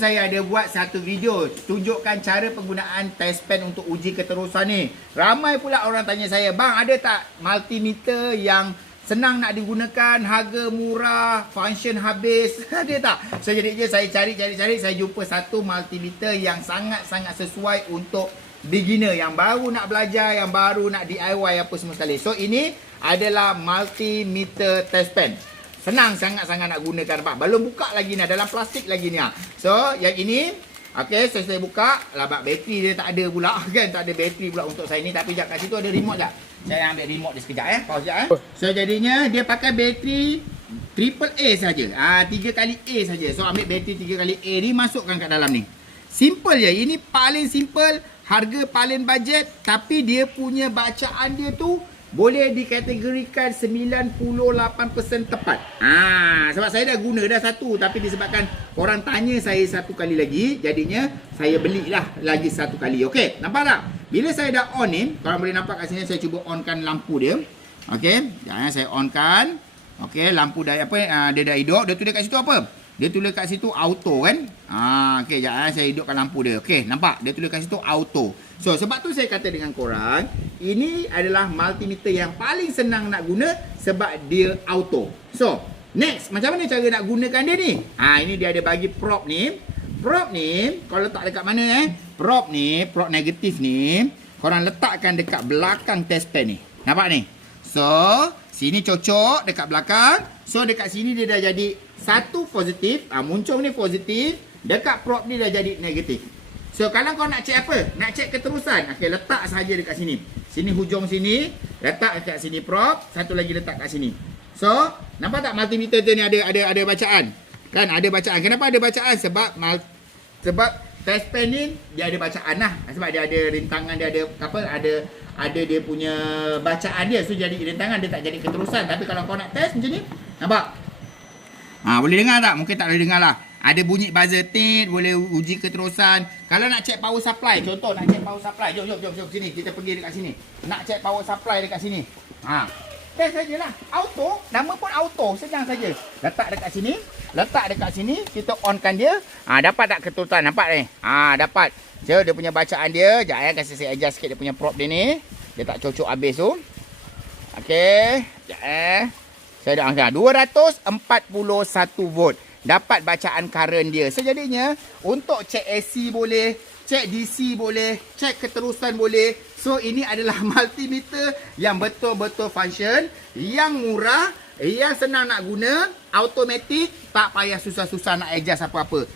Saya ada buat satu video tunjukkan cara penggunaan test pen untuk uji keterusan ni. Ramai pula orang tanya saya, bang ada tak multimeter yang senang nak digunakan, harga murah, function habis, ada tak? So jadinya saya cari, saya jumpa satu multimeter yang sangat-sangat sesuai untuk beginner yang baru nak belajar, yang baru nak DIY apa semua sekali. So ini adalah multimeter test pen. Senang sangat-sangat nak gunakan, Pak. Belum buka lagi ni, dalam plastik lagi ni. So, yang ini, okey, saya buka. Labak bateri dia tak ada pula kan, tak ada bateri pula untuk saya ni. Tapi sekejap, kat situ ada remote tak? Saya ambil remote dia sekejap pause sekejap So, jadinya dia pakai bateri AAA saja. 3 kali A saja. So, ambil bateri 3 kali A ni, masukkan kat dalam ni. Simple je. Ini paling simple, harga paling budget, tapi dia punya bacaan dia tu boleh dikategorikan 98% tepat. Sebab saya dah guna dah satu, tapi disebabkan korang tanya saya satu kali lagi, jadinya saya belilah lagi satu kali. Okey, nampak tak? Bila saya dah on ni, korang boleh nampak kat sini, saya cuba onkan lampu dia. Okey, jangan saya onkan. Okey, lampu dah apa? Dia dah hidup. Dia tulis kat situ apa? Dia tulis kat situ auto kan? Okey, jangan saya hidupkan lampu dia. Okey, nampak? Dia tulis kat situ auto. So, sebab tu saya kata dengan korang, ini adalah multimeter yang paling senang nak guna sebab dia auto. So, next, macam mana cara nak gunakan dia ni? Ini dia ada bagi prop ni. Prop ni, kalau letak dekat mana Prop ni, prop negatif ni, korang letakkan dekat belakang test pen ni. Nampak ni? So, sini cocok dekat belakang. So, dekat sini dia dah jadi satu positif. Muncung ni positif. Dekat prop ni dah jadi negatif. So, kalau kau nak cek apa? Nak cek keterusan. Okey, letak saja dekat sini. Sini hujung sini. Letak dekat sini prop. Satu lagi letak kat sini. So, nampak tak multimeter tu ni ada bacaan? Kan ada bacaan. Kenapa ada bacaan? Sebab test pen ni dia ada bacaan lah. Sebab dia ada rintangan, dia ada apa? Ada dia punya bacaan dia. So, jadi rintangan dia tak jadi keterusan. Tapi kalau kau nak test macam ni, nampak? Boleh dengar tak? Mungkin tak boleh dengar lah. Ada bunyi buzzer tit, boleh uji keterusan. Kalau nak cek power supply, contoh nak cek power supply. Jom sini, kita pergi dekat sini. Nak cek power supply dekat sini. Test sajalah. Auto, nama pun auto, senang saja. Letak dekat sini, kita onkan dia. Dapat tak keterusan? Nampak ni? Dapat. So, dia punya bacaan dia. Sekejap kasi saya adjust sikit dia punya prop dia ni. Dia tak cocok habis tu. Okey. Sekejap saya dah angkat 241 volt. Dapat bacaan current dia. So, jadinya untuk cek AC boleh, cek DC boleh, cek keterusan boleh. So, ini adalah multimeter yang betul-betul function, yang murah, yang senang nak guna, automatic, tak payah susah-susah nak adjust apa-apa.